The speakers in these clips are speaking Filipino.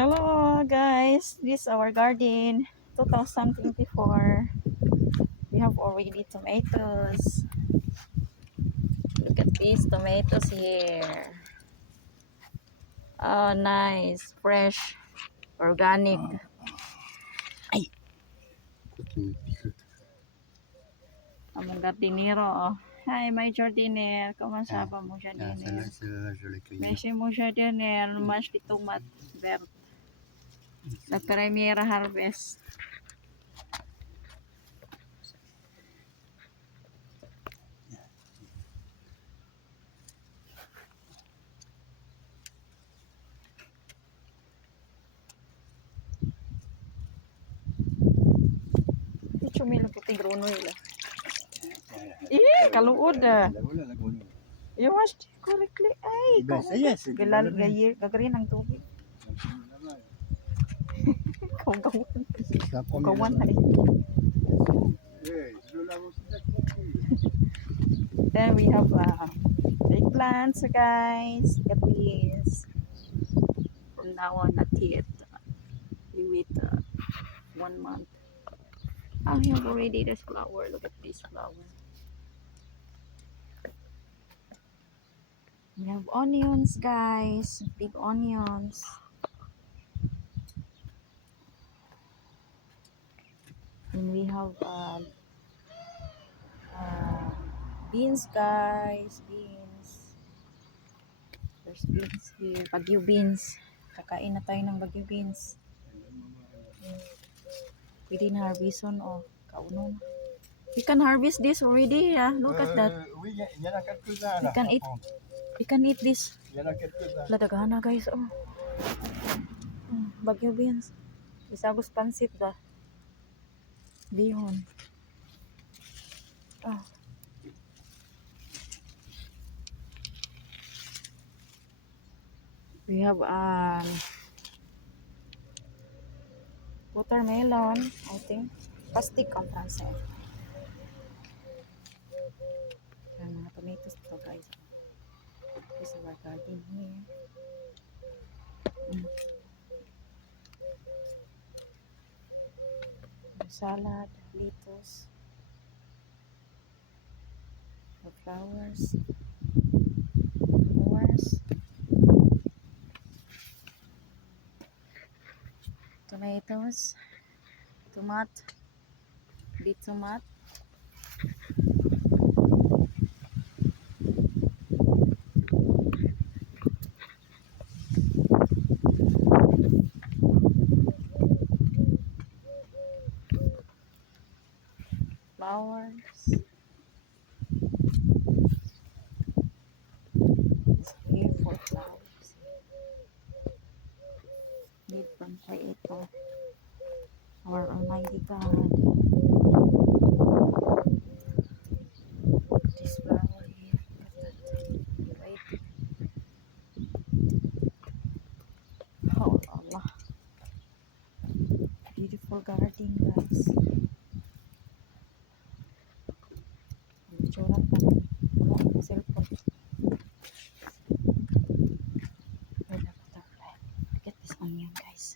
Hello guys, this is our garden 2024. We have already tomatoes. Look at these tomatoes here. Oh nice, fresh, organic. Ay, among jardinero oh. Hi my jardiner, kamusta mo jardiner? Messi mo jardiner, mas di tomat verde. La primera harvest. Chumil ang puting gruno ila. Kaluod ah. You watched correctly. Ay, galal gayir, gagarin ang tubig. Kawan. Kawan ay. Then we have big plants, guys. Look at these. From now on, not yet. We wait 1 month. I have already this flower. Look at this flower. We have onions, guys. Big onions. And we have beans, guys. Beans. There's beans here. Baguio beans. Kakain na tayo ng Baguio beans. Pwede na harveston oh. Kauno na. We can harvest this already. Look at that. We can eat. We can eat this. Ladagana guys. Oh. Baguio beans. Isagos pansit da. Bihon. Ah. We have watermelon, I think. Pastik ang francais. Yan mga tomatoes to guys. This is our garden here. Salad, lettuce, the flowers, tomatoes, tomato, bit tomato. Flowers. Here for flowers. Need from ito. Our Almighty God. This flower here. Wait. Oh Allah. Beautiful garden guys. Chorat na. Wala akong cellphone. Look at this onion guys.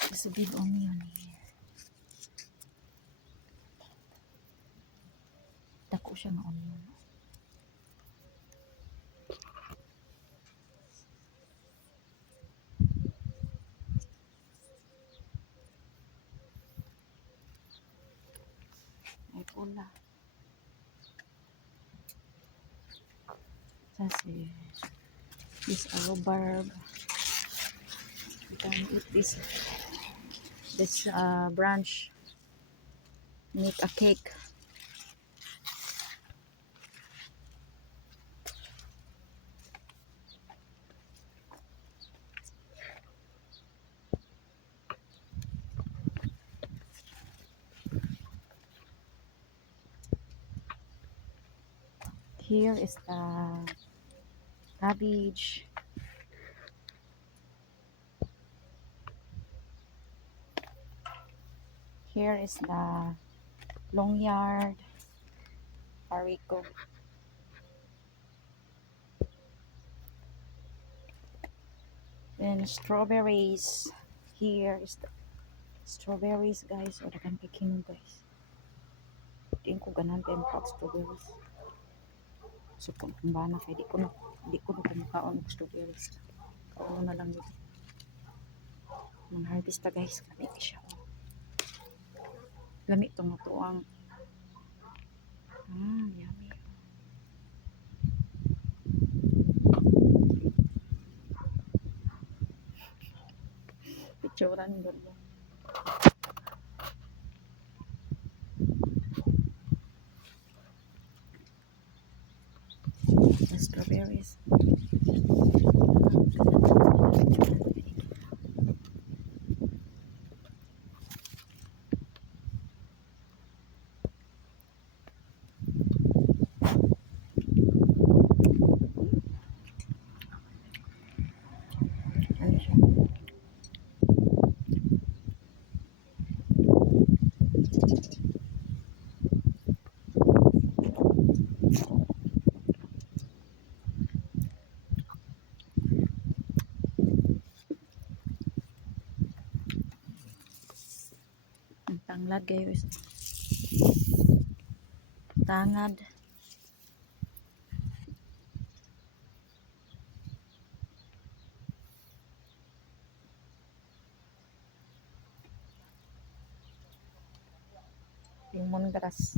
There's a big onion here. Dako siya ng onion. Ay pula. Kasi this rhubarb. We can eat this branch. Make a cake. Here is the cabbage. Here is the long yard. Parico. And strawberries. Here is the strawberries, guys. O, dagan kay king, guys. Tingin ko ganan kay makak strawberries. So, kung bana kay di ko na kumakaon ng strawberries. Kauno na lang dito. Mga harvest ta, guys. Kami siya. Lami itong natuang. Yummy. Picturean doon. The strawberries. Ano siya? Ang tanglad kayo is tangad. Lemongrass.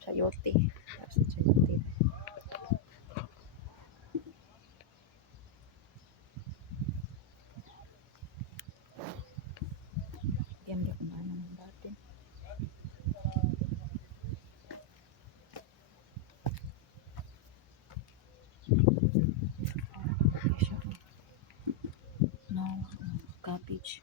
Chayote. Chayote. Yan, di ako maano ng dati. No, cabbage.